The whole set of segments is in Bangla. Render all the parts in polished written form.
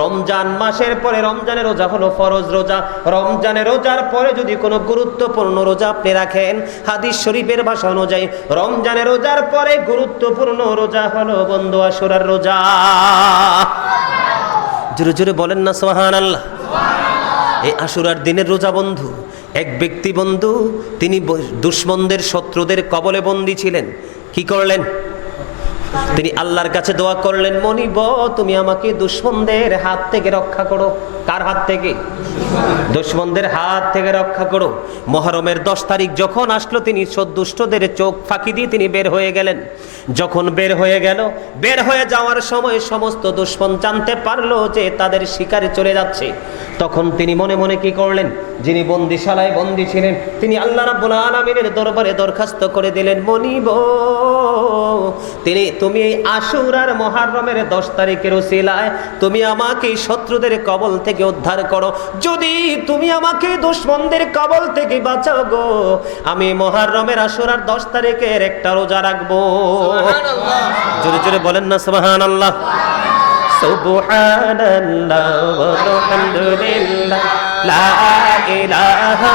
রমজান মাসের পরে রমজানের রোজা হলো ফরজ রোজা। রমজানের রোজার পরে যদি কোনো গুরুত্বপূর্ণ রোজা আপনি রাখেন, হাদিস শরীফের ভাষা অনুযায়ী রমজানের রোজার পরে গুরুত্বপূর্ণ রোজা হলো বন্ধু আশুরার রোজা। জোরে জোরে বলেন না সুবহানাল্লাহ। এই আশুরার দিনের রোজা বন্ধু, এক ব্যক্তি বন্ধু তিনি দুশমনদের শত্রুদের কবলে বন্দী ছিলেন। কি করলেন? তিনি আল্লাহর কাছে দোয়া করলেন, মনিব তুমি আমাকে দুশমনদের হাত থেকে রক্ষা করো। কার হাত থেকে? দুশমনদের হাত থেকে রক্ষা করো। মুহররমের 10 তারিখ যখন আসলো, তিনি দুষ্টদের চোখ ফাঁকি দিয়ে তিনি বের হয়ে গেলেন। যখন বের হয়ে গেল, বের হয়ে যাওয়ার সময় সমস্ত দুশমন জানতে পারলো যে তাদের শিকারে চলে যাচ্ছে। তখন তিনি মনে মনে কি করলেন? যিনি বন্দিশালায় বন্দী ছিলেন, তিনি আল্লাহ রাব্বুল আলামিনের দরবারে দরখাস্ত করে দিলেন, মনিব তুমি এই আশুরার মুহররমের 10 তারিখের উসিলায় তুমি আমাকে শত্রুদের কবল থেকে উদ্ধার করো। যদি তুমি আমাকে দুশমনদের কবল থেকে বাঁচাও গো, আমি মুহররমের আশুরার 10 তারিখের একটা রোজা রাখবো। সুবহানাল্লাহ। জোরে জোরে বলেন না সুবহানাল্লাহ। সুবহানাল্লাহ ওয়ালহামদুলিল্লাহ লা ইলাহা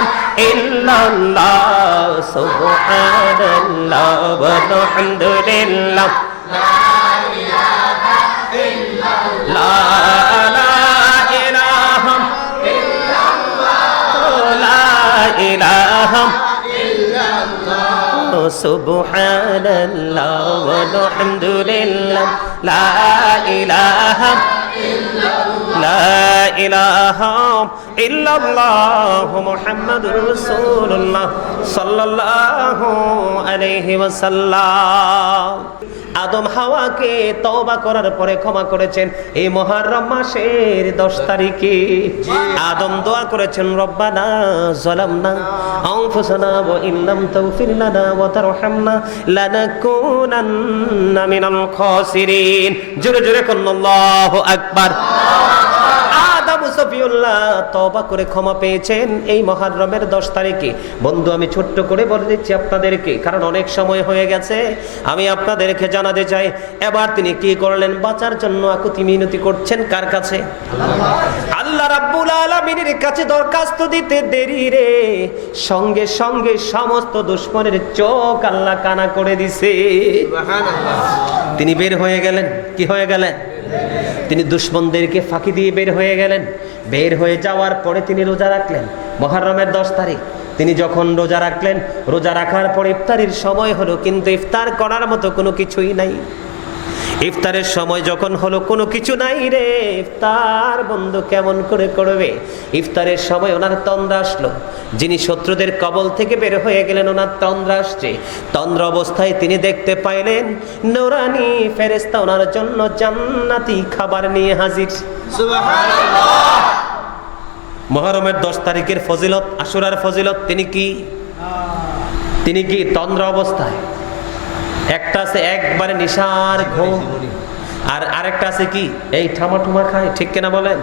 ইল্লাল্লাহ। সুবহানাল্লাহ ওয়ালহামদুলিল্লাহ সুবহানাল্লাহ ওয়ালহামদুলিল্লাহ লা ইলাহা ইল্লাল্লাহ মুহাম্মাদুর রাসূলুল্লাহ সাল্লাল্লাহু আলাইহি ওয়াসাল্লাম। আদম হাওয়াকে তওবা করার পরে ক্ষমা করেছেন এই মুহররম মাসের 10 তারিখে। আদম দোয়া করেছেন, রব্বানা যালামনা আনফুসানা ওয়া ইল্লাম তাগফির লানা ওয়া তারহামনা লানাকুনান্না মিনাল খাসিরিন। জোরে জোরে কোন আল্লাহু আকবার। সফিউল্লাহ তওবা করে ক্ষমা পেয়েছেন এই মুহররমের 10 তারিখে। বন্ধু আমি ছোট্ট করে বলে দিচ্ছি আপনাদেরকে, কারণ অনেক সময় হয়ে গেছে, আমি আপনাদেরকে জানাতে চাই। এবার তিনি কি করলেন? বাঁচার জন্য আকুতি মিনতি করছেন কার কাছে? আল্লাহ রাব্বুল আলামিনের কাছে দরখাস্ত দিতে দেরি রে, সঙ্গে সঙ্গে সমস্ত দুশমনের চোখ আল্লাহ কানা করে দিছে। সুবহানাল্লাহ। তিনি বের হয়ে গেলেন। কি হয়ে গেলেন? তিনি দুশমনদেরকে ফাঁকি দিয়ে বের হয়ে গেলেন। বের হয়ে যাওয়ার পরে তিনি রোজা রাখলেন মুহররমের 10 তারিখ। তিনি যখন রোজা রাখলেন, রোজা রাখার পর ইফতারির সময় হলো, কিন্তু ইফতার করার মতো কোনো কিছুই নাই। ইফতারের সময় যখন হলো, কোনো কিছু নাই রে। ইফতার বন্ধু কেমন করে করবে? ইফতারের সময় ওনার তন্দ্রা আসলো। যিনি শত্রুদের কবল থেকে বের হয়ে গেলেন, ওনার তন্দ্রা আসছে। তন্দ্রা অবস্থায় তিনি দেখতে পাইলেন নূরানি ফেরেশতা ওনার জন্য জান্নাতি খাবার নিয়ে হাজির। সুবহানাল্লাহ। মুহররমের 10 তারিখের ফজিলত, আশুরার ফজিলত, তিনি কি তন্দ্রা অবস্থায়? একটা আছে একবারে নিশার ঘুম, আর আরেকটা আছে কি এই ঠামা খায়, ঠিক কিনা বলেন?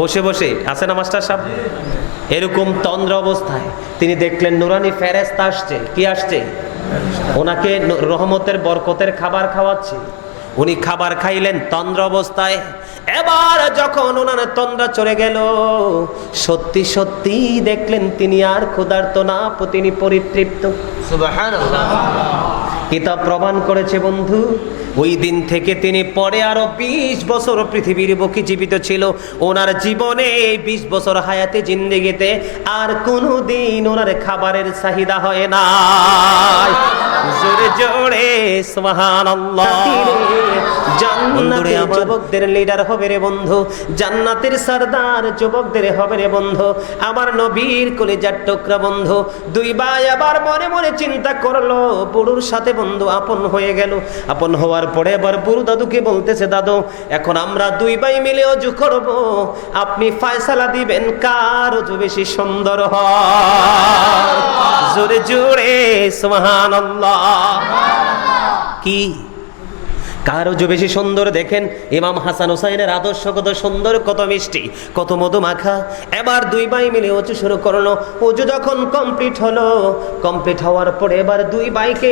বসে বসে আছে না মাস্টার সাহেব? এরকম তন্দ্রা অবস্থায় তিনি দেখলেন নুরানি ফেরেশতা আসছে। কি আসছে? ওনাকে রহমতের বরকতের খাবার খাওয়াচ্ছে। উনি খাবার খাইলেন তন্দ্রা অবস্থায়। এবার যখন ওনার তন্দ্রা চলে গেল, সত্যি সত্যি দেখলেন তিনি আর ক্ষুধার্ত না, তিনি পরিতৃপ্ত। সুবহানাল্লাহ। কিতাব প্রমাণ করেছে বন্ধু, ওই দিন থেকে তিনি পরে আরো 20 বছর পৃথিবীর বুকে জীবিত ছিল। ওনার জীবনে 20 বছর হায়াতে জিন্দেগিতে আর কোনোদিন ওনার খাবারের চাহিদা হয় না। জোরে জোরে সুবহানাল্লাহ। জান্নাতের যুবকদের লিডার হবে রে বন্ধু, জান্নাতের সরদার যুবকদের হবে রে বন্ধু। আমার নবীর কলিজার টুকরা বন্ধু, দুই ভাই আবার মনে মনে চিন্তা করলো, বুড়োর সাথে বন্ধু আপন হয়ে গেল। আপন হওয়ার পরে এবার বুড়ো দাদুকে বলতেছে, দাদু এখন আমরা দুই ভাই মিলে অজু করব, আপনি ফয়সালা দিবেন কার অজু বেশি সুন্দর হয়। জোরে জোরে সুবহানাল্লাহ। কি কার অজু বেশি সুন্দর দেখেন? ইমাম হাসান হুসাইনের আদর্শ কত সুন্দর, কত মিষ্টি, কত মধু মাখা। এবার দুই ভাই মিলে অজু শুরু করলো। অজু যখন কমপ্লিট হলো, কমপ্লিট হওয়ার পরে এবার দুই ভাইকে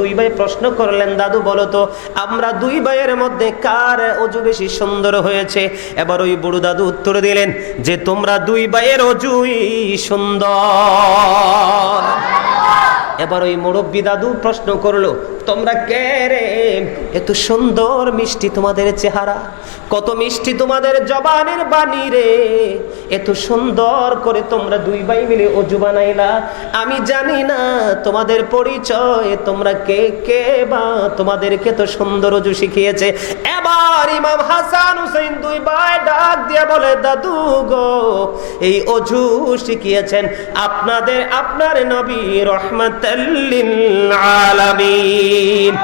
দুই ভাই প্রশ্ন করলেন, দাদু বলো তো আমরা দুই ভাইয়ের মধ্যে কার অজু বেশি সুন্দর হয়েছে? এবার ওই বুড়ো দাদু উত্তর দিলেন যে তোমরা দুই ভাইয়ের অজুই সুন্দর। এবার ওই মুরব্বী দাদু প্রশ্ন করলো, তোমরা কে রে? এত সুন্দর মিষ্টি তোমাদের চেহারা, কত মিষ্টি তোমাদের জবানের বাণী রে, এত সুন্দর করে তোমরা দুই ভাই মিলে অজু বানাইলা। আমি জানি না তোমাদের পরিচয়, তোমরা কে কে বা তোমাদেরকে তো সুন্দর অজু শিখিয়েছে। এবার ইমাম হাসান হুসাইন দুই ভাই ডাক দিয়ে বলে, দাদু গো, এই অজু শিখিয়েছেন আপনার নবী রহমাতুল লিল আলামিন।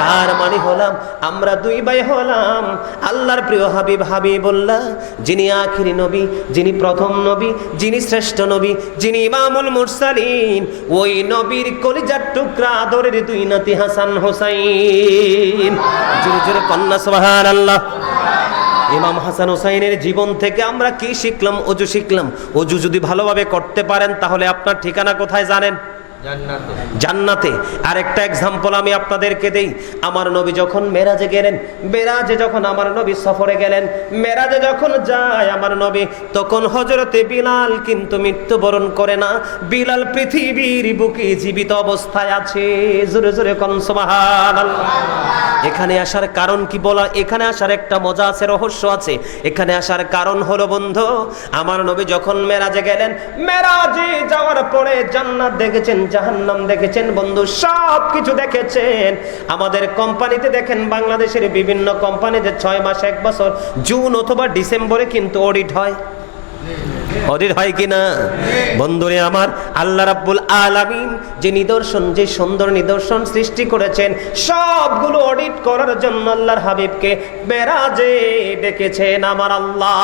তার মানে হলাম আমরা দুই ভাই হলাম আল্লাহর প্রিয় হাবিব হাবিবুল্লাহ, যিনি আখিরি নবী, যিনি প্রথম নবী, যিনি শ্রেষ্ঠ নবী, যিনি ইমামুল মুরসালিন, ওই নবীর কলিজার টুকরা আদরের দুই নাতি হাসান হুসাইন। জোরে জোরে কন্যা সুবহানাল্লাহ। ইমাম হাসান হুসাইনের জীবন থেকে আমরা কি শিখলাম? অজু শিখলাম। অজু যদি ভালোভাবে করতে পারেন তাহলে আপনার ঠিকানা কোথায় জানেন? জান্নাতে। আরেকটা এক্সাম্পল আমি আপনাদেরকে দেই। আমার নবী যখন মেরাজে গেলেন, মেরাজে যখন আমার নবী সফরে গেলেন, মেরাজে যখন যায় আমার নবী, তখন হযরতে বিলাল কিন্তু মৃত্যুবরণ করে না। বিলাল পৃথিবীর বুকে জীবিত অবস্থায় আছে। জোরে জোরে কোন সুবহানাল্লাহ। এখানে আসার কারণ কি বলা? এখানে আসার একটা মজা আছে, রহস্য আছে। এখানে আসার কারণ হলো বন্ধু, আমার নবী যখন মেরাজে গেলেন, মেরাজে যাওয়ার পরে জান্নাত দেখেছেন, জাহান্নাম দেখেছেন বন্ধু, সব কিছু দেখেছেন। আমাদের কোম্পানিতে দেখেন, বাংলাদেশের বিভিন্ন কোম্পানিতে 6 মাস 1 বছর জুন অথবা ডিসেম্বরে কিন্তু অডিট হয়। অডিট হয় কিনা বন্ধুরে আমার? আল্লাহ রাব্বুল আলামিন যে নিদর্শন, যে সুন্দর নিদর্শন সৃষ্টি করেছেন, সবগুলো অডিট করার জন্য আল্লাহর হাবিবকে মেরাজে ডেকেছেন আমার আল্লাহ।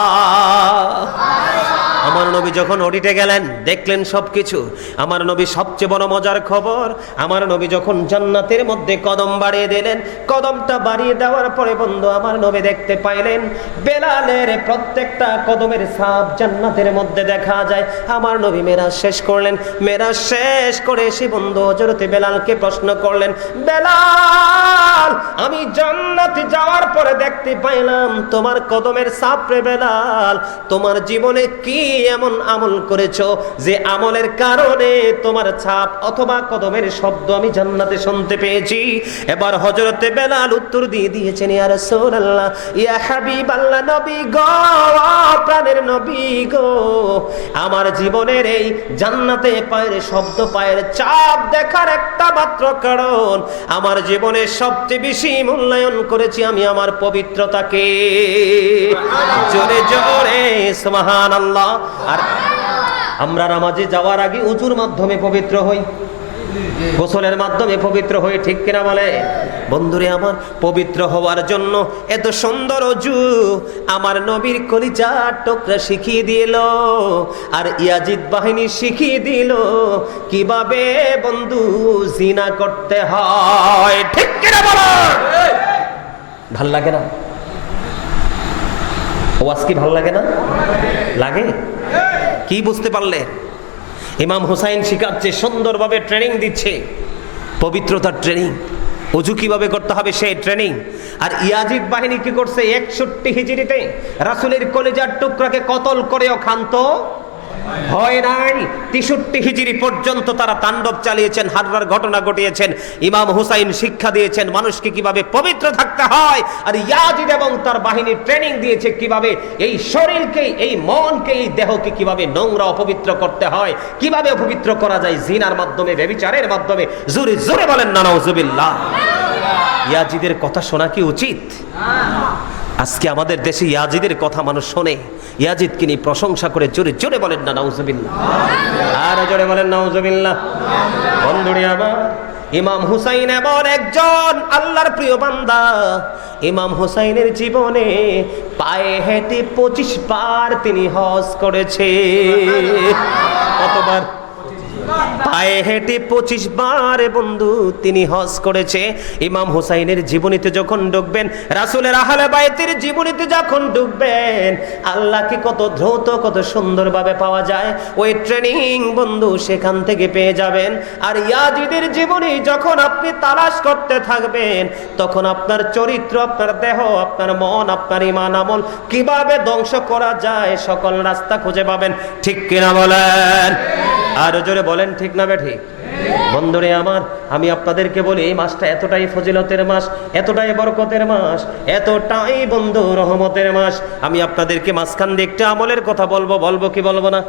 আমার নবী যখন অডিটে গেলেন, দেখলেন সবকিছু। আমার নবী সবচেয়ে বড় মজার খবর, আমার নবী যখন জান্নাতের মধ্যে কদম বাড়িয়ে দিলেন, কদমটা বাড়িয়ে দেওয়ার পরে বন্ধু আমার নবী দেখতে পাইলেন বেলালের প্রত্যেকটা কদমের ছাপ জান্নাতের মধ্যে দেখা যায়। আমার নবী মেরাজ শেষ করলেন, মেরাজ শেষ করে এসে বন্ধু হযরতে বেলালকে প্রশ্ন করলেন, বেলাল, আমি জান্নাতে যাওয়ার পরে দেখতে পাইলাম তোমার কদমের ছাপ রে বেলাল, তোমার জীবনে কি এমন আমল করেছো যে আমলের কারণে তোমার ছাপ অথবা কদমের শব্দ আমি জান্নাতে শুনতে পেয়েছি? এবার হযরতে বেলাল উত্তর দিয়ে দিয়েছেন, ইয়া রাসূলুল্লাহ, ইয়া হাবিবাল্লাহ, নবী গো, প্রাণের নবী গো, আমার জীবনের এই জান্নাতে পায়ের শব্দ, পায়ের চাপ দেখার একটা মাত্র কারণ, আমার জীবনে সবচেয়ে বেশি মূল্যায়ন করেছি আমি আমার পবিত্রতাকে। জোরে জোরে সুবহানাল্লাহ। আর আমরা নামাজে যাওয়ার আগে উযুর মাধ্যমে পবিত্র হই, গোসলের মাধ্যমে পবিত্র হই, ঠিক কিনা বলে? বন্ধুরে আমার, পবিত্র হওয়ার জন্য এত সুন্দর অজু আমার নবীর কলিজার টুকরা শিখিয়ে দিল, আর ইয়াজিদ বাহিনী শিখিয়ে দিল কিভাবে বন্ধু জিনা করতে হয়, ঠিক কিনা বলো? ভাল লাগে না? ওয়াজ কি ভাল লাগে না? লাগে। কি বুঝতে পারলে? ইমাম হুসাইন শিখাচ্ছে, সুন্দরভাবে ট্রেনিং দিচ্ছে, পবিত্রতার ট্রেনিং, অজু কিভাবে করতে হবে সেই ট্রেনিং। আর ইয়াজিদ বাহিনী কি করছে? 61 হিজরিতে রাসূলের কলিজার টুকরাকে কতল করেও ক্ষান্ত হয় নাই। 63 হিজরি পর্যন্ত তারা তাণ্ডব চালিয়েছেন, হাররার ঘটনা ঘটিয়েছেন। ইমাম হুসাইন শিক্ষা দিয়েছেন মানুষকে কিভাবে পবিত্র থাকতে হয়, আর ইয়াজিদ এবং তার বাহিনী ট্রেনিং দিয়েছে কিভাবে এই শরীরকে, এই মনকে, এই দেহকে কিভাবে নোংরা অপবিত্র করতে হয়, কিভাবে অপবিত্র করা যায় জিনার মাধ্যমে, ব্যভিচারের মাধ্যমে। জোরে জোরে বলেন না নাউজুবিল্লাহ। ইয়াজিদের কথা শোনা কি উচিত? আজকে আমাদের দেশে ইয়াজিদের কথা মানুষ শোনে, ইয়াজিদকে নিয়ে প্রশংসা করে, জোরে জোরে বলেন না নাউজুবিল্লাহ। আর জোরে বলেন নাউজুবিল্লাহ। বন্ধুরে আমার, ইমাম হুসাইন এমন একজন আল্লাহর প্রিয় বান্দা, ইমাম হুসাইনের জীবনে পায়ে হেঁটে 25 বার তিনি হজ করেছে। কতবার? পায়ে হেঁটে 25 বার বন্ধু তিনি হজ করেছে। ইমাম হুসাইনের জীবনীতে যখন ঢুকবেন, রাসূলের আহলে বাইতের জীবনীতে যখন ঢুকবেন, আল্লাহকে কত দ্রুত কত সুন্দরভাবে পাওয়া যায় ওই ট্রেনিং বন্ধু সেখান থেকে পেয়ে যাবেন। আর ইয়াজিদের জীবনী যখন আপনি তালাশ করতে থাকবেন, তখন আপনার চরিত্র, আপনার দেহ, আপনার মন, আপনার ঈমান আমল কিভাবে ধ্বংস করা যায় সকল রাস্তা খুঁজে পাবেন। ঠিক কিনা বলেন? আর জোরে বলেন ঠিক না বেঠিক? বন্ধুরে আমার, আমি আপনাদেরকে বলি এই মাসটা এতটাই ফজিলতের মাস, এতটাই বরকতের মাস, এতটাই বন্ধু রহমতের মাস। আমি আপনাদেরকে মাঝখান দিয়ে একটু আমলের কথা বলবো কি বলবো না?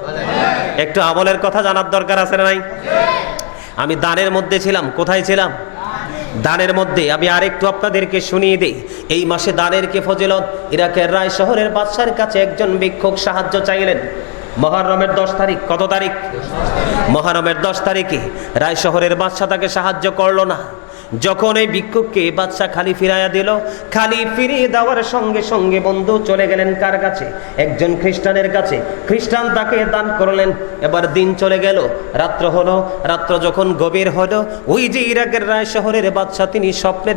একটু আমলের কথা জানার দরকার আছে না নাই? আমি দানের মধ্যে ছিলাম। কোথায় ছিলাম? দানের মধ্যে। আমি আরেকটু আপনাদেরকে শুনিয়ে দিই এই মাসে দানের কি ফজিলত। ইরাকের রায় শহরের বাদশার কাছে একজন ভিক্ষুক সাহায্য চাইলেন। মুহররমের 10 তারিখ। কত তারিখ? মুহররমের 10 তারিখে রায় শহরের বাদশা তাকে সাহায্য করলো না। যখন এই ভিক্ষুককে বাদশা খালি ফিরাইয়া দিল, খালি ফিরিয়ে দেওয়ার সঙ্গে সঙ্গে বন্ধু চলে গেলেন কার কাছে? একজন খ্রিস্টানের কাছে। খ্রিস্টান তাকে দান করলেন। এবার দিন চলে গেল, রাত্র হলো। রাত্র যখন গভীর হলো, ওই যে ইরাকের রায় শহরের বাদশা তিনি স্বপ্নে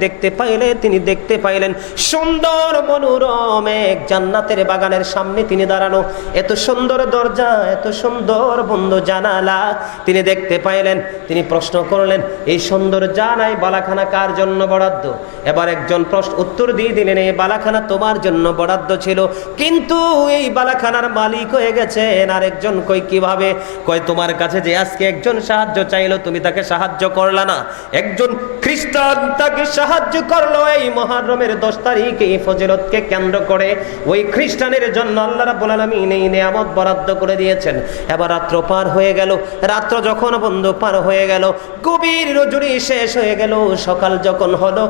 দেখতে পাইলেন সুন্দর মনোরম এক জান্নাতের বাগানের সামনে তিনি দাঁড়ানো। এত সুন্দর দরজা, এত সুন্দর বন্ধু জানালা তিনি দেখতে পাইলেন। তিনি প্রশ্ন করলেন, এই সুন্দর জানাই বালাখানা কার জন্য বরাদ্দ? এবার একজন প্রশ্ন উত্তর দিয়ে দিলেন, এই বালাখানা তোমার জন্য বরাদ্দ ছিল, কিন্তু এই বালাখানার মালিক হয়ে গেছেন আরেকজন। কই কিভাবে? কয় তোমার কাছে যে আজকে একজন সাহায্য চাইলো তুমি তাকে সাহায্য করলা না। একজন খ্রিস্টান তাকে সাহায্য করলো এই মুহররমের 10 তারিখে এই ফজিলতকে কেন্দ্র করে। ওই খ্রিস্টানের জন্য আল্লাহ রাব্বুল আলামিন এই নিয়ামত বরাদ্দ করে দিয়েছেন। এবার রাত্র পার হয়ে গেল। রাত্র যখন বন্ধু পার হয়ে গেল, গভীর রজনী শেষ হয়ে গেল, সকাল যখন হলো,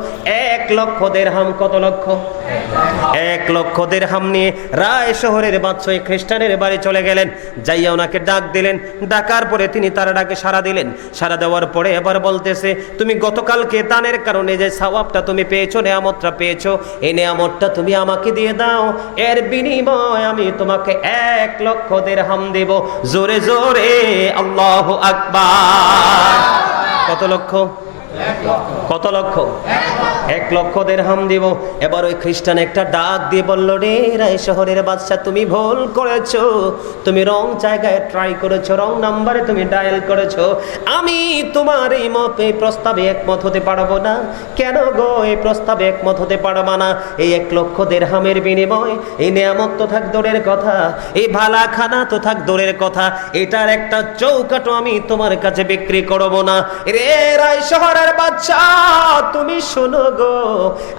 1 লক্ষ দিরহাম। কত লক্ষ? 1 লক্ষ দিরহাম নিয়ে রায় শহরের বাদশা খ্রিস্টানের বাড়ি চলে গেলেন। যাইয়া ওনাকে ডাক দিলেন। ডাকার পরে তিনি তার ডাকে সাড়া দিলেন। সাড়া দেওয়ার পরে এবার বলতেছে, তুমি গতকালকে দানের কারণে যে সওয়াবটা তুমি পেয়েছো, নিয়ামতটা পেয়েছো, এই নিয়ামতটা তুমি আমাকে দিয়ে দাও। এর বিনিময় আমি তোমাকে 1 লক্ষ দিরহাম দেব। জোরে জোরে আল্লাহু আকবার। কত লক্ষ? কত লক্ষ? 1 লক্ষ দিরহাম দিব। এবার ওই খ্রিস্টান একটা ডাক দিয়ে বলল, রে রায় শহরের বাদশা, তুমি ভুল করেছো, তুমি রং জায়গায় ট্রাই করেছো, রং নাম্বারে তুমি ডায়াল করেছো। আমি তোমার এই প্রস্তাবে একমত হতে পারবো না। কেন গো এই প্রস্তাবে একমত হতে পারবা না? এই 1 লক্ষ দিরহামের বিনিময় এই নিয়ামত তো থাক দূরের কথা, এই ভালাখানা তো থাক দূরের কথা, এটার একটা চৌকাটো আমি তোমার কাছে বিক্রি করব না। রে রায় শহরের বাদশা, তুমি শোনো গো,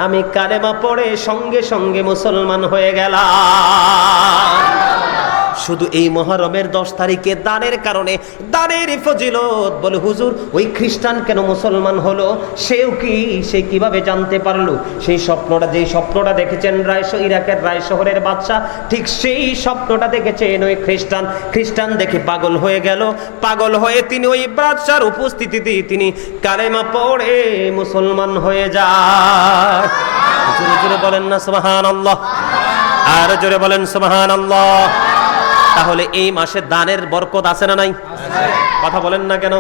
আমি কালেমা পড়ে সঙ্গে সঙ্গে মুসলমান হয়ে গেলাম। শুধু এই মুহররমের 10 তারিখে দানের কারণে, দানের ফজিলত। বলে হুজুর, ওই খ্রিস্টান কেন মুসলমান হলো? সে কিভাবে জানতে পারলো? সেই স্বপ্নটা, যেই স্বপ্নটা দেখেছেন ইরাকের রায় শহরের বাদশা, ঠিক সেই স্বপ্নটা দেখেছেন ওই খ্রিস্টান দেখে পাগল হয়ে গেল। পাগল হয়ে তিনি ওই বাদশার উপস্থিতিতে তিনি কালেমা পড়ে মুসলমান হয়ে যায়। জোরে জোরে বলেন না সুবহানাল্লাহ। আর জোরে বলেন সুবহানাল্লাহ। তাহলে এই মাসে দানের বরকত আছে না নাই? কথা বলেন না কেন?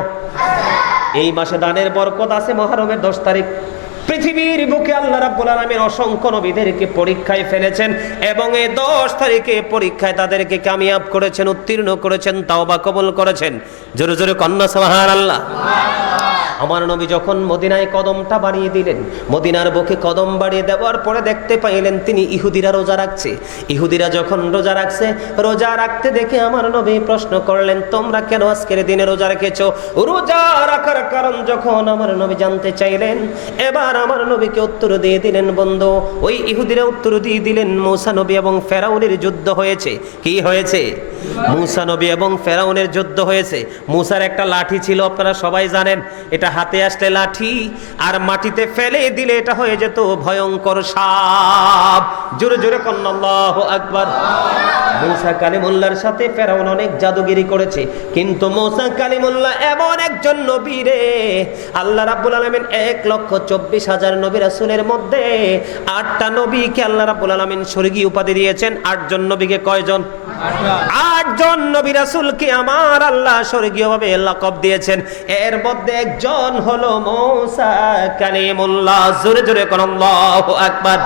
এই মাসে দানের বরকত আছে। মুহররমের 10 তারিখ পৃথিবীর বুকে আল্লাহ রাব্বুল আলামিন অসংখ্য নবীদেরকে পরীক্ষায় ফেলেছেন এবং এই 10 তারিখে পরীক্ষায় তাদেরকে কামিয়াব করেছেন, উত্তীর্ণ করেছেন, তাওবা কবুল করেছেন। জোরে জোরে কন্যা সুবহানাল্লাহ। আমার নবী যখন মদিনায় কদমটা বাড়িয়ে দিলেন, মদিনার বুকে কদম বাড়িয়ে দেওয়ার পরে দেখতে পাইলেন তিনি ইহুদিরা রোজা রাখছে। ইহুদিরা যখন রোজা রাখছে, রোজা রাখতে দেখে আমার নবী প্রশ্ন করলেন, তোমরা কেন আজকের দিনে রোজা রেখেছো? রোজা রাখার কারণ যখন আমার নবী জানতে চাইলেন, এবার আমার নবীকে উত্তর দিয়ে দিলেন বন্ধু। ওই ইহুদিরা উত্তর দিয়ে দিলেন, মূসা নবী এবং ফেরাউনের যুদ্ধ হয়েছে। কি হয়েছে? মূসা নবী এবং ফেরাউনের যুদ্ধ হয়েছে। মূসার একটা লাঠি ছিল, আপনারা সবাই জানেন। এটা হাতে আসলে লাঠি, আর মাটিতে ফেলে দিলে এটা হয়ে যেত ভয়ঙ্কর সাপ। জোরে জোরে কন্না আল্লাহু আকবার। মূসা কালিমুল্লাহর সাথে ফেরাউন অনেক জাদুগিরি করেছে, কিন্তু মূসা কালিমুল্লাহ এমন একজন নবী রে, আল্লাহ রাব্বুল আলামিন 1,24,000 নবী রাসূলের মধ্যে 8টা নবীকে আল্লাহ রাব্বুল আলামিন স্বর্গীয় উপাধি দিয়েছেন। 8 জন নবীকে কয়জন? 8 জন নবী রাসূলকে আমার আল্লাহ স্বর্গীয়ভাবে লাকব দিয়েছেন। এর মধ্যে একজন হলো মূসা কালিমুল্লাহ। জোরে জোরে কোন আল্লাহু আকবার।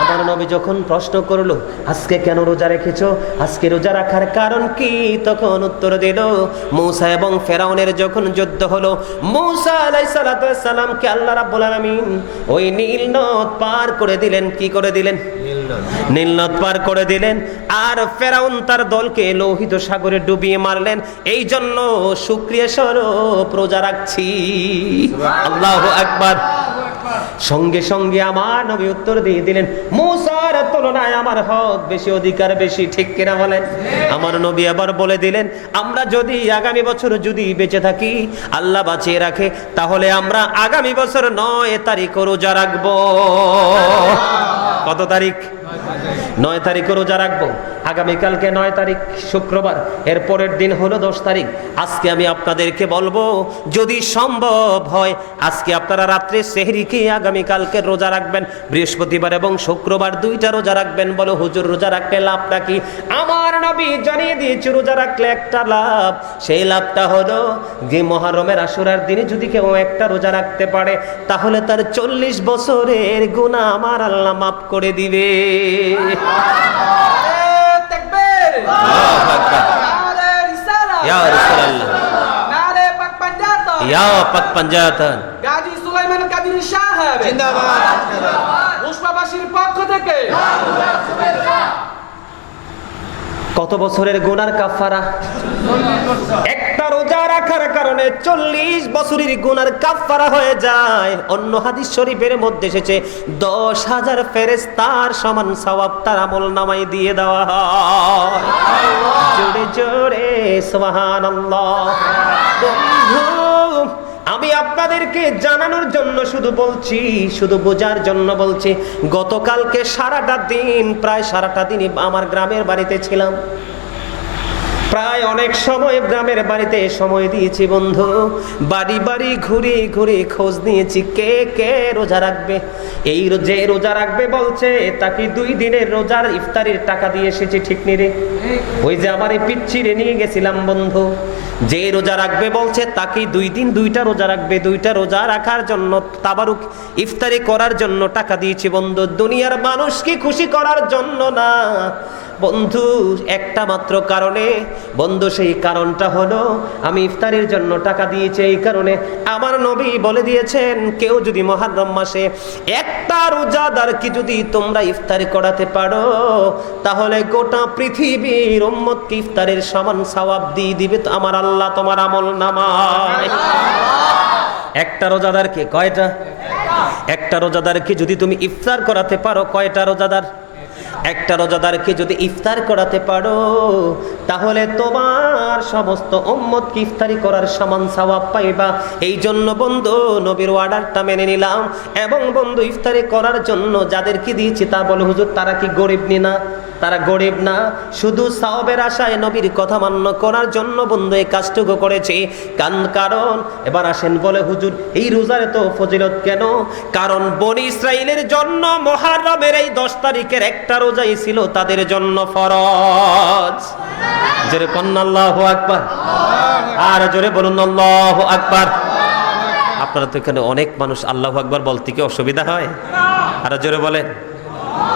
আমার নবী যখন প্রশ্ন করলো, আজকে কেন রোজা রেখেছো, আজকে রোজা রাখার কারণ কি, তখন উত্তর দিল, মূসা এবং ফেরাউনের যখন যুদ্ধ হলো, মূসা আলাইহিস সালাতু ওয়াস সালামকে আল্লাহ রাব্বুল আলামিন ওই নীল নদ পার করে দিলেন। কি করে দিলেন? নীল নদ পার করে দিলেন। আর ফেরাউন তার দলকে লোহিত সাগরে ডুবিয়ে মারলেন। এই জন্য শুকরিয়া স্বরূপ রোজা রাখছি। আল্লাহু আকবার। সঙ্গে সঙ্গে আমার নবী উত্তর দিয়ে দিলেন, মূসার তুলনায় আমার হক বেশি, অধিকার বেশি। ঠিক কিনা বলেন? আমার নবী আবার বলে দিলেন, আমরা যদি আগামী বছর যদি বেঁচে থাকি, আল্লাহ বাঁচিয়ে রাখে, তাহলে আমরা আগামী বছর 9 তারিখ রোজা রাখবো। কত তারিখ? 9 তারিখ রোজা রাখবো। আগামীকালকে 9 তারিখ শুক্রবার, এর পরের দিন হলো 10 তারিখ। আজকে আমি আপনাদেরকে বলবো, যদি সম্ভব হয় আজকে আপনারা রাত্রে সেহরি খেয়ে আগামীকালকে রোজা রাখবেন। বৃহস্পতিবার এবং শুক্রবার 2টা রোজা রাখবেন। বলো হুজুর রোজা রাখলে লাভটা কি? আমার নবী জানিয়ে দিয়েছে রোজা রাখলে একটা লাভ। সেই লাভটা হলো যে মুহররমের আশুরার দিনে যদি কেউ একটা রোজা রাখতে পারে, তাহলে তার 40 বছরের গুনাহ আমার আল্লাহ মাফ করে দিবে। কত বছরের গুনার কাফারা? একটা রোজা রাখার কারণে 40 বছরের গুনার কাফারা হয়ে যায়। অন্য হাদিস শরীফের মধ্যে এসেছে 10,000 ফেরেশতার সমান সওয়াব তার আমলনামায় দিয়ে দেওয়া হয়। জোরে জোরে সুবহানাল্লাহ। বন্ধু, আমি আপনাদেরকে জানানোর জন্য শুধু বলছি, শুধু বোঝার জন্য বলছি। গতকালকে সারাটা দিন, প্রায় সারাটা দিনই আমার গ্রামের বাড়িতে ছিলাম। প্রায় অনেক সময় গ্রামের বাড়িতে সময় দিয়েছি বন্ধু। বাড়ি বাড়ি ঘুরে ঘুরে খোঁজ নিয়েছি কে কে রোজা রাখবে। এই যে রোজা রাখবে বলছে, তাকে 2 দিনের রোজার ইফতারির টাকা দিয়ে এসেছি। ঠিক নি রে? ওই যে আমার এই পিচ্চিরে নিয়ে গেছিলাম বন্ধু, যে রোজা রাখবে বলছে, তাকে 2 দিন 2টা রোজা রাখবে। 2টা রোজা রাখার জন্য, তাবারুক ইফতারি করার জন্য টাকা দিয়েছি বন্ধু। দুনিয়ার মানুষকে খুশি করার জন্য না বন্ধু, একটা মাত্র কারণে বন্ধু। সেই কারণটা হলো আমি ইফতারের জন্য টাকা দিয়েছি এই কারণে। আমার নবী বলে দিয়েছেন, কেউ যদি মুহররম মাসে একটা রোজাদারকে যদি তোমরা ইফতারি করাতে পারো, তাহলে গোটা পৃথিবীর উম্মতকে ইফতারের সমান সওয়াব দিয়ে দিবে আমার আল্লাহ তোমার আমলনামায়। একটা রোজাদারকে কয়টা? একটা রোজাদারকে যদি তুমি ইফতার করাতে পারো, কয়টা রোজাদার? একটা রোজাদারকে যদি ইফতার করাতে পারো, তাহলে তোমার সমস্ত উম্মতকে ইফতারি করার সমান সওয়াব পাইবা। এই জন্য বন্ধু নবীর অর্ডারটা মেনে নিলাম। এবং বন্ধু ইফতারি করার জন্য যাদেরকে দিয়েছি, তা বলে হুজুর তারা কি গরিব না? তারা গরিব না, শুধু সওয়াবের আশায় নবীর কথা মান্য করার জন্য বন্ধু এই কাজটুকু করেছে। কারণ এবার আসেন, বলে হুজুর এই রোজার তো ফজিলত কেন? কারণ বনি ইসরাইলের জন্য মুহররমের এই 10 তারিখের একটা রোজাই ছিল তাদের জন্য ফরজ। জোরে বলুন আল্লাহু আকবার। আর জোরে বলুন আল্লাহু আকবার। আপনারা তো এখানে অনেক মানুষ আল্লাহু আকবার বলতে কি অসুবিধা হয়? আর জোরে বলেন,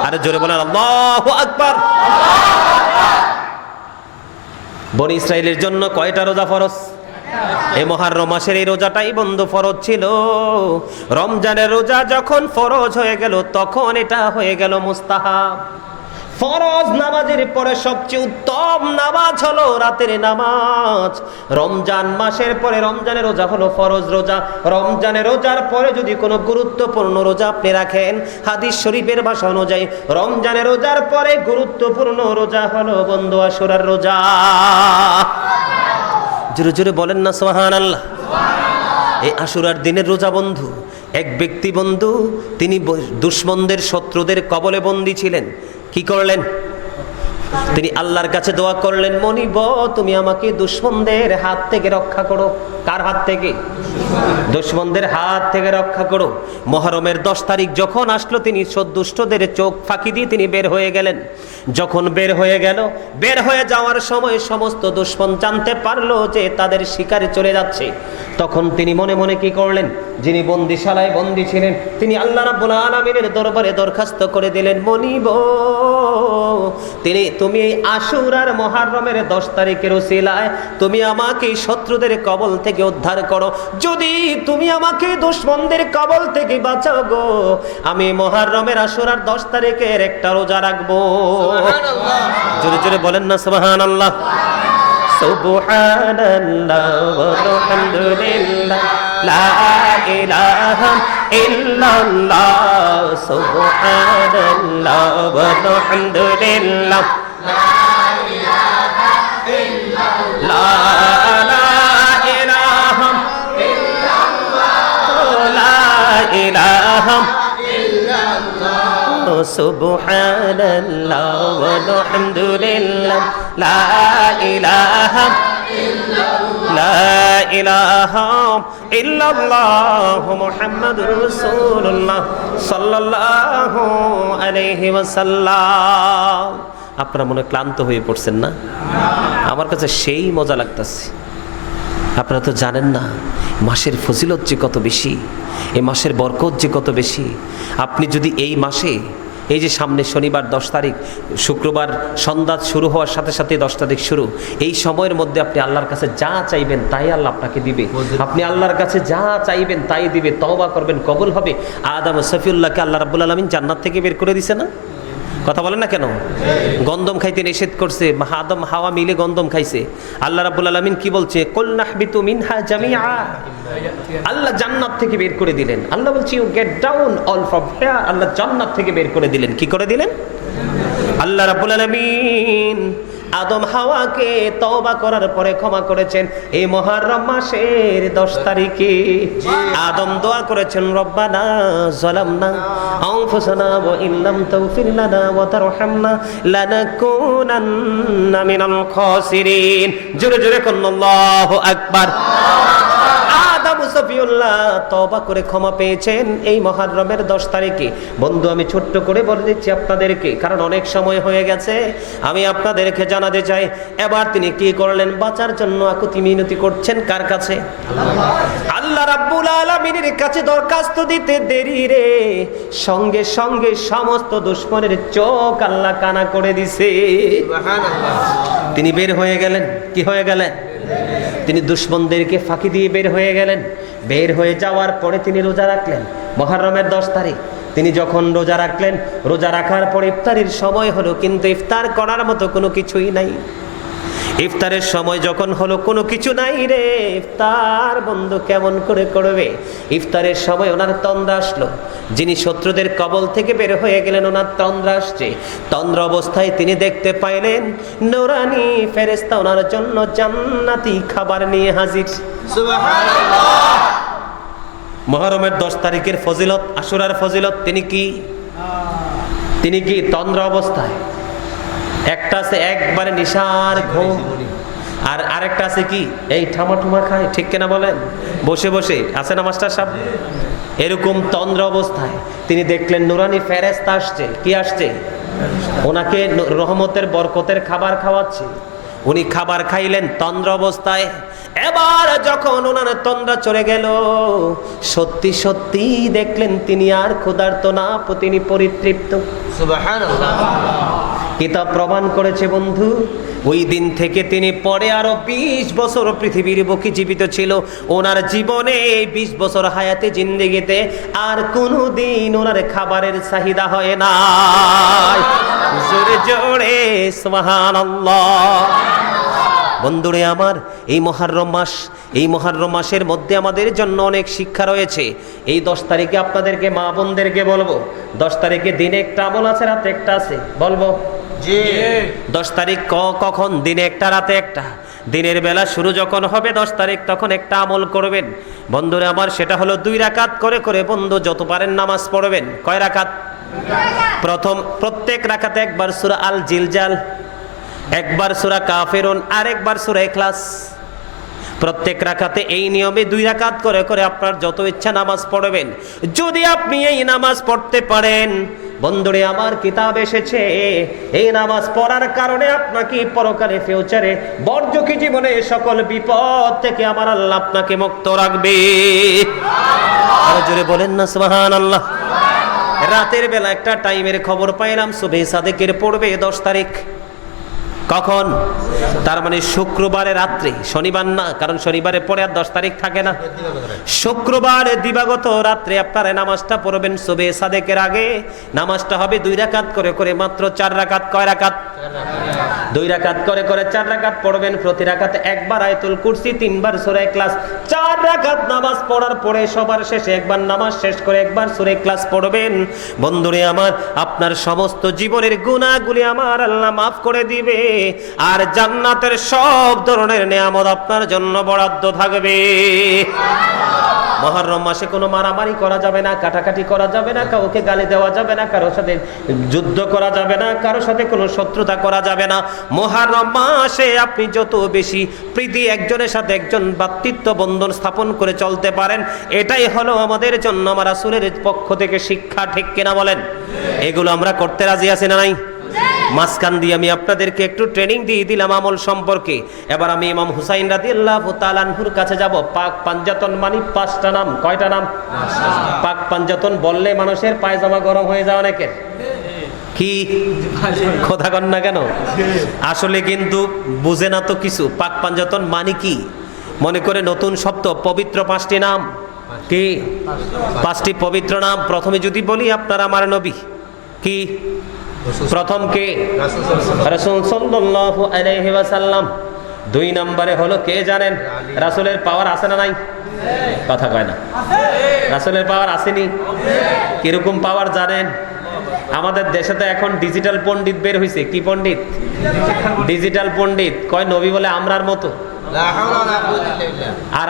আরে জোরে বলেন আল্লাহু আকবার। বনি ইসরাইলের জন্য কয়টা রোজা ফরজ? এই মুহররম মাসের এই রোজাটাই বন্ধু ফরজ ছিল। রমজানের রোজা যখন ফরজ হয়ে গেল, তখন এটা হয়ে গেল মুস্তাহাব। ফরজ নামাজের পরে সবচেয়ে উত্তম নামাজ হলো রাতের নামাজ। রমজান মাসের পরে রমজানের রোজা হলো ফরজ রোজা। রমজানের রোজার পরে যদি কোনো গুরুত্বপূর্ণ রোজা আপনি রাখেন, হাদিস শরীফের ভাষা অনুযায়ী রমজানের রোজার পরে গুরুত্বপূর্ণ রোজা হলো বন্ধু আশুরার রোজা। জোরে জোরে বলেন না সুবহানাল্লাহ। এই আশুরার দিনের রোজা বন্ধু, এক ব্যক্তি বন্ধু, তিনি দুশমনদের শত্রুদের কবলে বন্দী ছিলেন। কি করলেন? তিনি আল্লাহর কাছে দোয়া করলেন, মনিব তুমি আমাকে দুশমনদের হাত থেকে রক্ষা করো। কার হাত থেকে? দুশমনদের হাত থেকে রক্ষা করো। মুহররমের 10 তারিখ যখন আসলো, তিনি দুষ্টদের চোখ ফাঁকি দিয়ে তিনি বের হয়ে গেলেন। যখন বের হয়ে গেল, বের হয়ে যাওয়ার সময় সমস্ত দুশমন জানতে পারলো যে তাদের শিকারে চলে যাচ্ছে। তখন তিনি মনে মনে কি করলেন, যিনি বন্দিশালায় বন্দী ছিলেন, তিনি আল্লাহ রাব্বুল আলামিনের দরবারে দরখাস্ত করে দিলেন, মনিব তুমি এই আশুরার মুহররমের 10 তারিখের উসিলায় তুমি আমাকে শত্রুদের কবল থেকে উদ্ধার করো। যদি তুমি আমাকে দুশমনদের কবল থেকে বাঁচাও গো, আমি মুহররমের আশুরার 10 তারিখের একটা রোজা রাখবো। সুবহানাল্লাহ, জোরে জোরে বলেন না সুবহানাল্লাহ। সুবহানাল্লাহ ওয়ালহামদুলিল্লাহ লা ইলাহা ইল্লাল্লাহ। সুবহানাল্লাহ ওয়ালহামদুলিল্লাহ লা ইলাহা ইল্লাল্লাহ লা ইলাহা ইল্লাল্লাহ লা ইলাহা ইল্লাল্লাহ। সুবহানাল্লাহ ওয়ালহামদুলিল্লাহ লা ইলাহা লা ইলাহা ইল্লাল্লাহ মুহাম্মাদুর রাসূলুল্লাহ সাল্লাল্লাহু আলাইহি ওয়াসাল্লাম। আপনারা মনে ক্লান্ত হয়ে পড়ছেন না? আমার কাছে সেই মজা লাগতেছে। আপনারা তো জানেন না মাসের ফজিলত যে কত বেশি, এই মাসের বরকত যে কত বেশি। আপনি যদি এই মাসে, এই যে সামনে শনিবার 10 তারিখ, শুক্রবার সন্ধ্যা শুরু হওয়ার সাথে সাথে 10 তারিখ শুরু, এই সময়ের মধ্যে আপনি আল্লাহর কাছে যা চাইবেন তাই আল্লাহ আপনাকে দিবে। আপনি আল্লাহর কাছে যা চাইবেন তাই দিবে। তওবা করবেন, কবুল হবে। আদম ও সফিউল্লাহকে আল্লাহ রাব্বুল আলামিন জান্নাত থেকে বের করে দিছে না? কথা বলেন না কেন? গন্ধম খাইতে নিষেধ করছে, আদম হাওয়া মিলে গন্ধম খাইছে। আল্লাহ রাব্বুল আলামিন কি বলছে? কুল নাহবিতু মিনহা জামিআ। আল্লাহ জান্নাত থেকে বের করে দিলেন। আল্লাহ বলছে you get down all from here. আল্লাহ জান্নাত থেকে বের করে দিলেন। কি করে দিলেন? আল্লাহ রাব্বুল আলামিন আদম হাওয়াকে তওবা করার পরে ক্ষমা করেছেন এই মুহররম মাসের 10 তারিখে। আদম দোয়া করেছেন, রব্বানা যালামনা আনফুসানা ওয়া ইল্লাম তাগফির লানা ওয়া তারহামনা লানাকুনান্না মিনাল খাসিরিন। জোরে জোরে কোন আল্লাহু আকবার। আদম সফিউল্লাহ তওবা করে ক্ষমা পেয়েছেন এই মুহররমের 10 তারিখে। বন্ধু, আমি ছোট্ট করে বলে দিচ্ছি আপনাদেরকে, কারণ অনেক সময় হয়ে গেছে। আমি আপনাদেরকে জানাতে চাই, এবার তিনি কি করলেন? বাঁচার জন্য আকুতি মিনতি করছেন কার কাছে? আল্লাহ রাব্বুল আলামিনের কাছে দরখাস্ত দিতে দেরি রে, সঙ্গে সঙ্গে সমস্ত দুশমনের চোখ আল্লাহ কানা করে দিছে। সুবহানাল্লাহ। তিনি বের হয়ে গেলেন। কি হয়ে গেলেন? তিনি দুশমনদেরকে ফাঁকি দিয়ে বের হয়ে গেলেন। বের হয়ে যাওয়ার পরে তিনি রোজা রাখলেন মুহররমের 10 তারিখ। তিনি যখন রোজা রাখলেন, রোজা রাখার পর ইফতারের সময় হলো, কিন্তু ইফতার করার মতো কোনো কিছুই নাই। ইফতারের সময় যখন হলো, কোনো কিছু নাই রে। ইফতার বন্ধু কেমন করে করবে? ইফতারের সময় ওনার তন্দ্রা আসলো। যিনি শত্রুদের কবল থেকে বের হয়ে গেলেন, ওনার তন্দ্রা আসছে। তন্দ্রা অবস্থায় তিনি দেখতে পাইলেন নূরানি ফেরেশতা ওনার জন্য জান্নাতি খাবার নিয়ে হাজির। সুবহানাল্লাহ। মুহররমের 10 তারিখের ফজিলত, আশুরার ফজিলত, তিনি কি তন্দ্রা অবস্থায়। একটা আছে একবারে নিশার ঘুম, আর আরেকটা আছে কি এই ঠামাঠুমা খায়। ঠিক কিনা বলেন? বসে বসে আছে না মাস্টার সাহেব? এরকম তন্দ্রা অবস্থায় তিনি দেখলেন নুরানি ফেরেশতা আসছে। কি আসছে? ওনাকে রহমতের বরকতের খাবার খাওয়াচ্ছে। উনি খাবার খাইলেন তন্দ্রা অবস্থায়। এবার যখন ওনার তন্দ্রা চলে গেল, সত্যি সত্যি দেখলেন তিনি আর ক্ষুধার্ত না, তিনি পরিতৃপ্ত। সুবহানাল্লাহ। কিতাব প্রমাণ করেছে বন্ধু, ওই দিন থেকে তিনি পরে আরো 20 বছর পৃথিবীর বুকে জীবিত ছিল। ওনার জীবনে 20 বছর হায়াতে জিন্দেগিতে আর কোনোদিন ওনার খাবারের চাহিদা হয় না। জোরে জোরে সুবহানাল্লাহ। বন্ধুরে আমার, এই মুহররম মাস, এই মুহররম মাসের মধ্যে আমাদের জন্য অনেক শিক্ষা রয়েছে। এই 10 তারিখে আপনাদেরকে, মা বোনদেরকে বলবো, 10 তারিখে দিনে একটা আমল আছে, রাতে একটা আছে। বলবো জি। 10 তারিখ কখন? দিনে একটা, রাতে একটা। দিনের বেলা শুরু যখন হবে 10 তারিখ, তখন একটা আমল করবেন বন্ধুরা আমার। সেটা হলো 2 রাকাত করে করে বন্ধু যত পারেন নামাজ পড়বেন। কয় রাকাত? প্রত্যেক রাকাতে একবার সূরা আল জিলজাল একবার সূরা কাফিরুন, আরেকবার সূরা ইখলাস। প্রত্যেক রাকাতে এই নিয়মে 2 রাকাত করে করে আপনার যত ইচ্ছা নামাজ পড়বেন। যদি আপনি এই নামাজ পড়তে পারেন, বন্ধুরে আমার কিতাব এসেছে এই নামাজ পড়ার কারণে আপনাকে পরকালে ফিউচারে বর্জকি জীবনে সকল বিপদ থেকে আমার আল্লাহ আপনাকে মুক্ত রাখবে। আর জোরে বলেন না সুবহানাল্লাহ। রাতের বেলা একটা টাইমের খবর পাইলাম, সুবহে সাদেকের পড়বে 10 তারিখ। কখন? তার মানে শুক্রবারে রাত্রে, শনিবার না, কারণ শনিবারে পরে আর 10 তারিখ থাকে না। শুক্রবার দিবাগত রাত্রে আপনারা নামাজটা পড়বেন সুবহে সাদেকের আগে। নামাজটা হবে 2 রাকাত করে করে, মাত্র 4 রাকাত। কয় রাকাত? 2 রাকাত করে করে 4 রাকাত পড়বেন। প্রতি রাকাতে একবার আয়াতুল কুরসি, 3 বার সূরা ইখলাস। 4 রাকাত নামাজ পড়ার পরে সবার শেষে একবার নামাজ শেষ করে একবার সূরা ইখলাস পড়বেন। বন্ধুরে আমার, আপনার সমস্ত জীবনের গুনাহগুলি আমার আল্লাহ মাফ করে দিবে, আর জান্নাতের সব ধরনের নিয়ামত আপনার জন্য বরাদ্দ থাকবে। মুহররম মাসে কোনো মারামারি করা যাবে না, কাটাকাটি করা যাবে না, কাউকে গালি দেওয়া যাবে না, কারোর সাথে যুদ্ধ করা যাবে না, কারোর সাথে কোনো শত্রুতা করা যাবে না। মুহররম মাসে আপনি যত বেশি প্রীতি একজনের সাথে একজন ভ্রাতৃত্ব বন্ধন স্থাপন করে চলতে পারেন, এটাই হলো আমাদের জন্য আমার রাসূলের পক্ষ থেকে শিক্ষা। ঠিক কিনা বলেন? এগুলো আমরা করতে রাজি আছি না নাই? মাঝখান দিয়ে আমি আপনাদেরকে একটু ট্রেনিং দিয়ে দিলাম আমল সম্পর্কে। এবার আমি ইমাম হুসাইন রাদিয়াল্লাহু তাআলা আনহুর কাছে যাব। পাক পাঞ্জাতন মানে 5টা নাম। কয়টা নাম? পাক পাঞ্জাতন বললে মানুষের পায়জামা গরম হয়ে যায় অনেকের। কি কথা কন না কেন? আসলে কিন্তু বুঝে না তো কিছু। পাক পাঞ্জাতন মানে কি? মনে করে নতুন শব্দ, পবিত্র 5টি নাম। কি? 5টি পবিত্র নাম। প্রথমে যদি বলি আপনার আমার নবী, কি প্রথম? কে? রাসূল সাল্লাল্লাহু আলাইহি ওয়াসাল্লাম। 2 নম্বরে হলো কে জানেন? রাসূলের পাওয়ার আছে না নাই? কথা কয় না। রাসূলের পাওয়ার আসেনি? কিরকম পাওয়ার জানেন? আমাদের দেশে তো এখন ডিজিটাল পণ্ডিত বের হইছে। কি পণ্ডিত? ডিজিটাল পণ্ডিত। কয় নবী বলে আমরার মতো। আর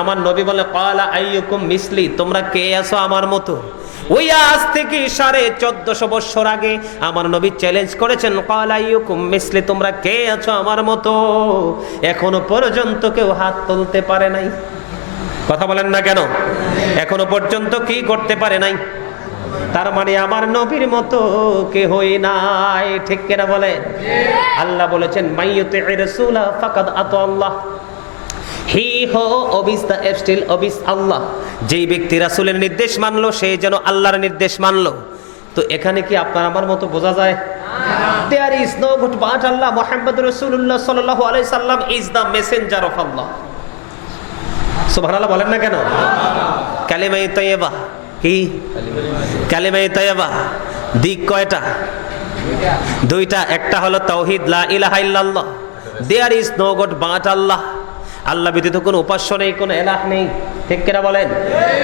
আমার নবী বলে ক্বালা আইয়ুকুম মিসলি, তোমরা কে আছো আমার মতো। ওই আজ থেকে 1450 বছর আগে আমার নবী চ্যালেঞ্জ করেছেন, ক্বালা আইয়ুকুম মিসলি, তোমরা কে আছো আমার মতো। এখনো পর্যন্ত কেউ হাত তুলতে পারে নাই। কথা বলেন না কেন? এখনো পর্যন্ত কি করতে পারে নাই? তার মানে আমার নবীর মতো কেহই নাই। ঠিক কিনা বলেন? আল্লাহ বলেছেন, মাইয়ুতির রাসূলা ফাকাদ আতা আল্লাহ, হি হো ওবিস দ্য স্টিল ওবিস আল্লাহ। যেই ব্যক্তি রাসূলের নির্দেশ মানলো সে যেন আল্লাহর নির্দেশ মানলো। তো এখানে কি আপনার আমার মতো বোঝা যায়? There is no God but Allah. Muhammadur Rasulullah sallallahu alaihi wasallam is the messenger of Allah. সুবহানাল্লাহ বলেন না কেন? কালিমায়ে তাইয়্যিবা। কি কালিমায়ে তাইয়্যিবা? দিক কয়টা? 2টা। একটা হলো তাওহীদ, লা ইলাহা ইল্লাল্লাহ। There is no God but Allah. আল্লাহ ব্যতীত কোনো উপাস্য নেই, কোনো ইলাহ নেই। ঠিক কিনা বলেন?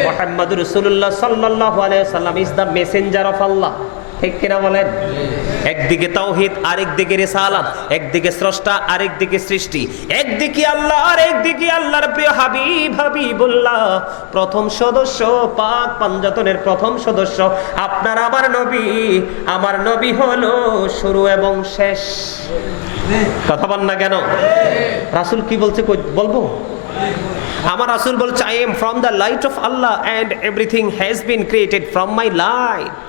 মুহাম্মাদুর রাসূলুল্লাহ সাল্লাল্লাহু আলাইহি ওয়াসাল্লাম ইজ দ্য মেসেঞ্জার অফ আল্লাহ। ঠিক কিনা বলেন? একদিকে তাওহীদ, আরেকদিকে রিসালাত, একদিকে স্রষ্টা, আরেকদিকে সৃষ্টি, একদিকে আল্লাহ আর একদিকে আল্লাহর প্রিয় হাবিব হাবিবুল্লাহ। প্রথম সদস্য, পাক পাঞ্জাতনের প্রথম সদস্য আপনার আমার নবী। আমার নবী হলো শুরু এবং শেষ। কথা বল না কেন? রাসূল কি বলছে বলবো? আমার রাসূল বলছে, I am from the light of Allah and everything has been created from my light.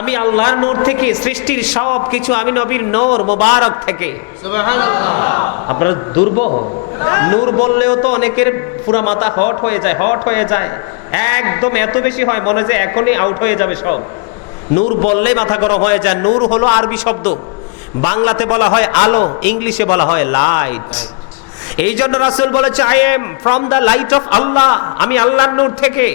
আমি আল্লাহর নূর থেকে, সৃষ্টির সব কিছু আমি নবীর নূর মোবারক থেকে। সুবহানাল্লাহ। আপনারা দুর্বহ নূর বললেও তো অনেকের পুরো মাথা হট হয়ে যায়, হট হয়ে যায়, একদম এত বেশি হয় মনে হয় যে এখনই আউট হয়ে যাবে সব। নূর বললে মাথা গরম হয়ে যায়। নূর হলো আরবি শব্দ, বাংলাতে বলা হয় আলো, ইংলিশে বলা হয় লাইট। এই জন্য রাসূল বলেছে, I am from the light of আল্লাহ, আমি আল্লাহর নূর থেকে।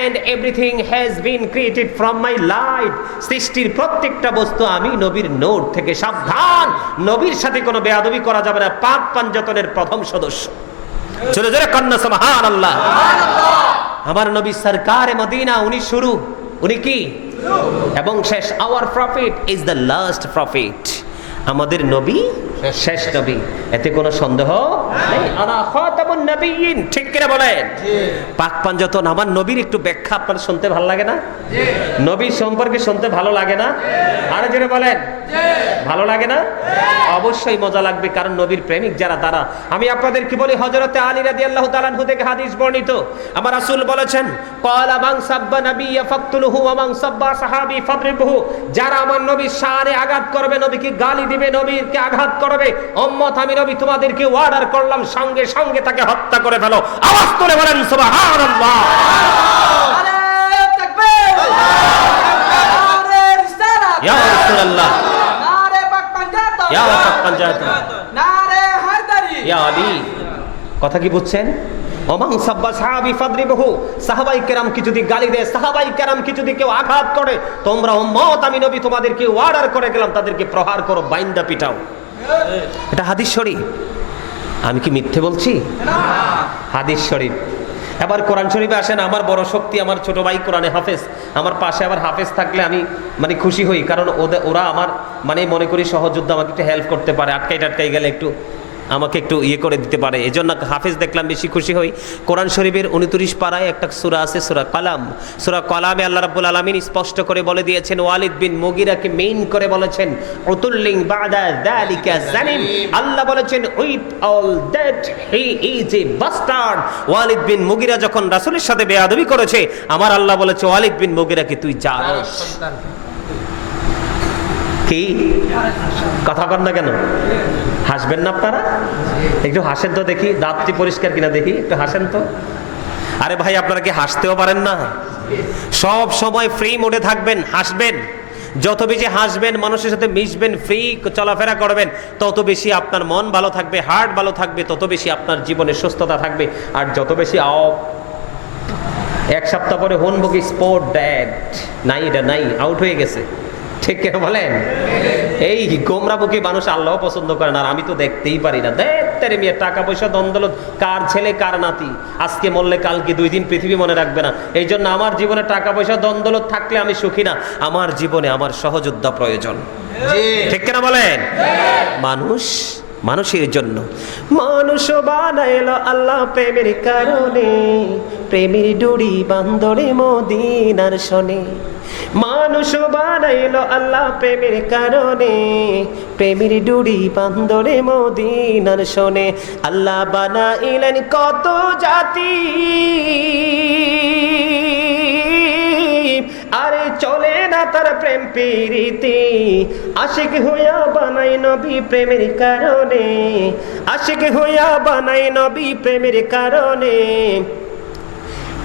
And everything has been created from my light, সৃষ্টির প্রত্যেকটা বস্তু আমি নবীর নূর থেকে। সাবধান, নবীর সাথে কোনো বেয়াদবি করা যাবে না। পাক পাঞ্জাতনের প্রথম সদস্য। জোরে জোরে কন্যা সুবহানাল্লাহ। আমার নবী সরকারে মদিনা, উনি শুরু, উনি কি এবং শেষ। Hour prophet is the last prophet. আমাদের নবী শেষ নবী, এতে কোনো সন্দেহ নেই। আনা খাতামুন নবিয়্যিন, ঠিক কিনা বলেন? পাক পাঞ্জাতন আমার নবীর একটু ব্যাখ্যা আপনার শুনতে ভালো লাগে না? নবীর সম্পর্কে শুনতে ভালো লাগে না? আরে জোরে বলেন, ভালো লাগে না? অবশ্যই মজা লাগবে, কারণ নবীর প্রেমিক যারা তারা। আমি আপনাদেরকে বলি, হযরতে আলী রাদিয়াল্লাহু তাআলা আনহু থেকে হাদিস বর্ণিত, আমার রাসূল বলেছেন, ক্বালা মান সাব্বা নাবিয়্যা ফাকতুলহু ওয়া মান সাব্বা সাহাবী ফাদরিবহু, যারা আমার নবীর শানে আঘাত করবে, নবীকে গালি দিবে, নবীকে আঘাত করবে, উম্মত আমি নবী তোমাদেরকে অর্ডার করলাম সঙ্গে সঙ্গে তাকে হত্যা করে ফেলো। আওয়াজ তুলে বলেন সুবহানাল্লাহ। নারে তাকবীর, নারে রিসালাত, ইয়া রাসূলুল্লাহ, নারে পাক পাঞ্জাতন, ইয়া পাক পাঞ্জাতন, নারে হায়দারি, ইয়া আলী। কথা কি বুঝছেন? ওমান সাব্বা সাহাবী ফাদরিবহু, সাহাবায়ে কেরাম কি যদি গালি দেয়, সাহাবায়ে কেরাম কি যদি কেউ আঘাত করে, তোমরা উম্মত আমি নবী তোমাদেরকে অর্ডার করে গেলাম তাদেরকে প্রহার করো, বাইন্দা পিটাও। এটা হাদিস শরীফ, আমি কি মিথ্যে বলছি? না, হাদিস শরীফ। এবার কোরআন শরীফে আসেন। আমার বড় শক্তি আমার ছোট ভাই কোরআনে হাফেজ, আমার পাশে আবার হাফেজ থাকলে আমি মানে খুশি হই, কারণ ওরা আমার মানে মনে করি সহযোদ্ধা, আমাকে একটু হেল্প করতে পারে, আটকাই টাটকাই গেলে একটু আমাকে একটু ইয়ে করে দিতে পারে, এই জন্য হাফেজ দেখলাম বেশি খুশি হই। কোরআন শরীফের 29 পারায় একটা সূরা আছে, সূরা কালাম। সূরা কালামে আল্লাহ রাব্বুল আলামিন স্পষ্ট করে বলে দিয়েছেন, ওয়ালিদ বিন মুগিরাকে মেইন করে বলেছেন উতুল্লিং বাদা যালিকা জানিম। আল্লাহ বলেছেন with all that he is a bastard. ওয়ালিদ বিন মুগিরা যখন রাসূলের সাথে বেয়াদবি করেছে, আমার আল্লাহ বলেছে ওয়ালিদ বিন মুগিরাকে তুই জানোস। কি কথা কন না কেন? হাসবেন না আপনারা? একটু হাসেন তো দেখি, দাঁতটি পরিষ্কার কিনা দেখি, একটু হাসেন তো। আরে ভাই আপনারা কি হাসতেও পারেন না? সব সময় ফ্রি মোডে থাকবেন, হাসবেন। যত বেশি হাসবেন, মানুষের সাথে মিশবেন, ফ্রি চলাফেরা করবেন, তত বেশি আপনার মন ভালো থাকবে, হার্ট ভালো থাকবে, তত বেশি আপনার জীবনে সুস্থতা থাকবে। আর যত বেশি এক সপ্তাহ পরে হনবো কি স্পোর্ট ড্যাড, নাই এটা নাই, আউট হয়ে গেছে, ঠিক কেন বলেন? এই গোমরামুখী মানুষ আল্লাহ পছন্দ করে না, আর আমি তো দেখতেই পারি না। দেখতে মেয়ে টাকা পয়সা দ্বন্দ্বলত, কার ছেলে কার নাতি, আজকে মরলে কালকে 2 দিন পৃথিবী মনে রাখবে না। এই জন্য আমার জীবনে টাকা পয়সা দ্বন্দ্বলত থাকলে আমি সুখী না, আমার জীবনে আমার সহযোদ্ধা প্রয়োজন, ঠিক কেন বলেন? মানুষের জন্য মানুষ বানাইলো আল্লাহ প্রেমের কারণে, প্রেমের ডুরি বান্দরে মদিনার শোনে। মানুষ বানাইলো আল্লাহ প্রেমের কারণে, প্রেমের ডুরি বান্দরে মদিনার শোনে। আল্লাহ বানাইলেন কত জাতি, আরে চলে না তার প্রেম প্রীতি। আশিক হইয়া বানাই নবী প্রেমের কারণে, আশিক হইয়া বানাই নবী প্রেমের কারণে।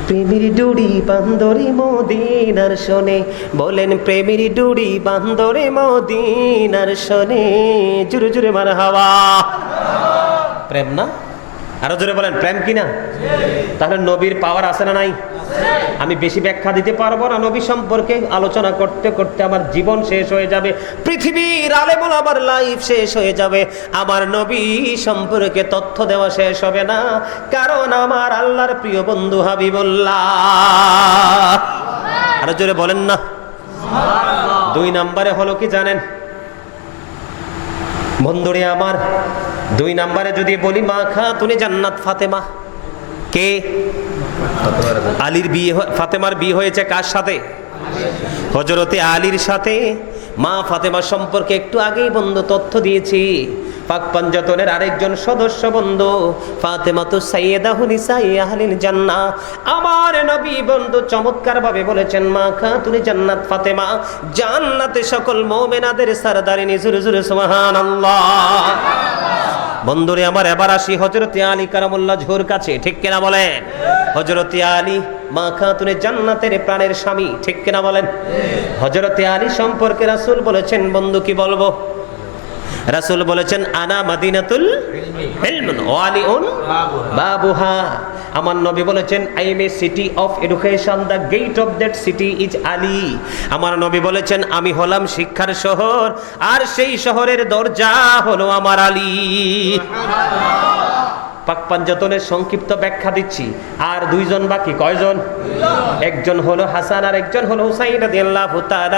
প্রেমের ডুরি বান্দরে মদিনার শোনে, বলেন প্রেমের ডুরি বান্দরে মদিনার শোনে। জোরে জোরে মারহাবা। প্রেম না? আরো জোরে বলেন প্রেম কিনা? তাহলে নবীর পাওয়ার আছে না নাই? আমি বেশি ব্যাখ্যা দিতে পারবো না, নবী সম্পর্কে আলোচনা করতে করতে আমার জীবন শেষ হয়ে যাবে, পৃথিবীর আলেমুল আমার লাইফ শেষ হয়ে যাবে, আমার নবী সম্পর্কে তথ্য দেওয়া শেষ হবে না, কারণ আমার আল্লাহর প্রিয় বন্ধু হাবিবুল্লাহ। আরো জোরে বলেন না। 2 নম্বরে হলো কি জানেন বন্ধুরে আমার? 2 নম্বরে যদি বলি মা খাতুনে জান্নাত ফাতেমা। কে? আলীর বিয়ে, ফাতেমার বিয়ে হয়েছে কার সাথে? হযরতে আলীর সাথে। মা ফাতেমা সম্পর্কে একটু আগেই বন্ধু তথ্য দিয়েছি। পাক পাঞ্জাতনের আরেকজন সদস্য বন্ধু ফাতেমাতু সাইয়্যিদাতু নিসাই আহলিল জান্নাহ। আমার নবী বন্ধু চমৎকার ভাবে বলেছেন মা খাতুনে জান্নাত ফাতেমা, জান্নাতে সকল মুমিনাদের সরদারিনী। জোরে জোরে সুবহানাল্লাহ। বন্ধুরে আমার এবার আসি হযরতে আলী কারামুল্লাহ ওয়াজহুর কাছে, ঠিক কিনা বলেন? হযরতে আলী মা খাতুনে জান্নাতের প্রাণের স্বামী, ঠিক কিনা বলেন? হযরতে আলী সম্পর্কে রাসূল বলেছেন, বন্ধু কি বলবো? রাসূল বলেছেন আনা মাদিনাতুল ইলম ওয়া আলিউন বাবুহা। আমার নবী বলেছেন I am a city of education, the gate of that city is Ali. আমার নবী বলেছেন আমি হলাম শিক্ষার শহর, আর সেই শহরের দরজা হলো আমার আলী। পাক পাঞ্জাতনের সংক্ষিপ্ত ব্যাখ্যা দিচ্ছি। আর 2 জন বাকি, কয়জন? 1 জন হলো হাসান আর 1 জন হলো হুসাইন রাদিয়াল্লাহু তাআলা।